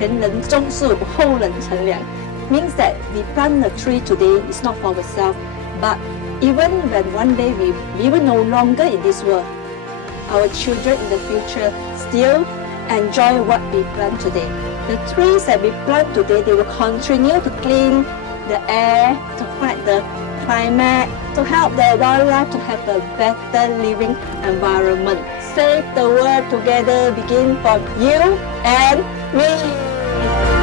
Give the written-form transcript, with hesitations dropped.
前人种树，后人乘凉 means that we plant a tree today is not for ourselves, but even when one day we will no longer in this world, our children in the future still enjoy what we plant today. The trees that we plant today, they will continue to clean the air, to fight the climate, to help the wildlife to have a better living environment. Save the world together begin from you and me.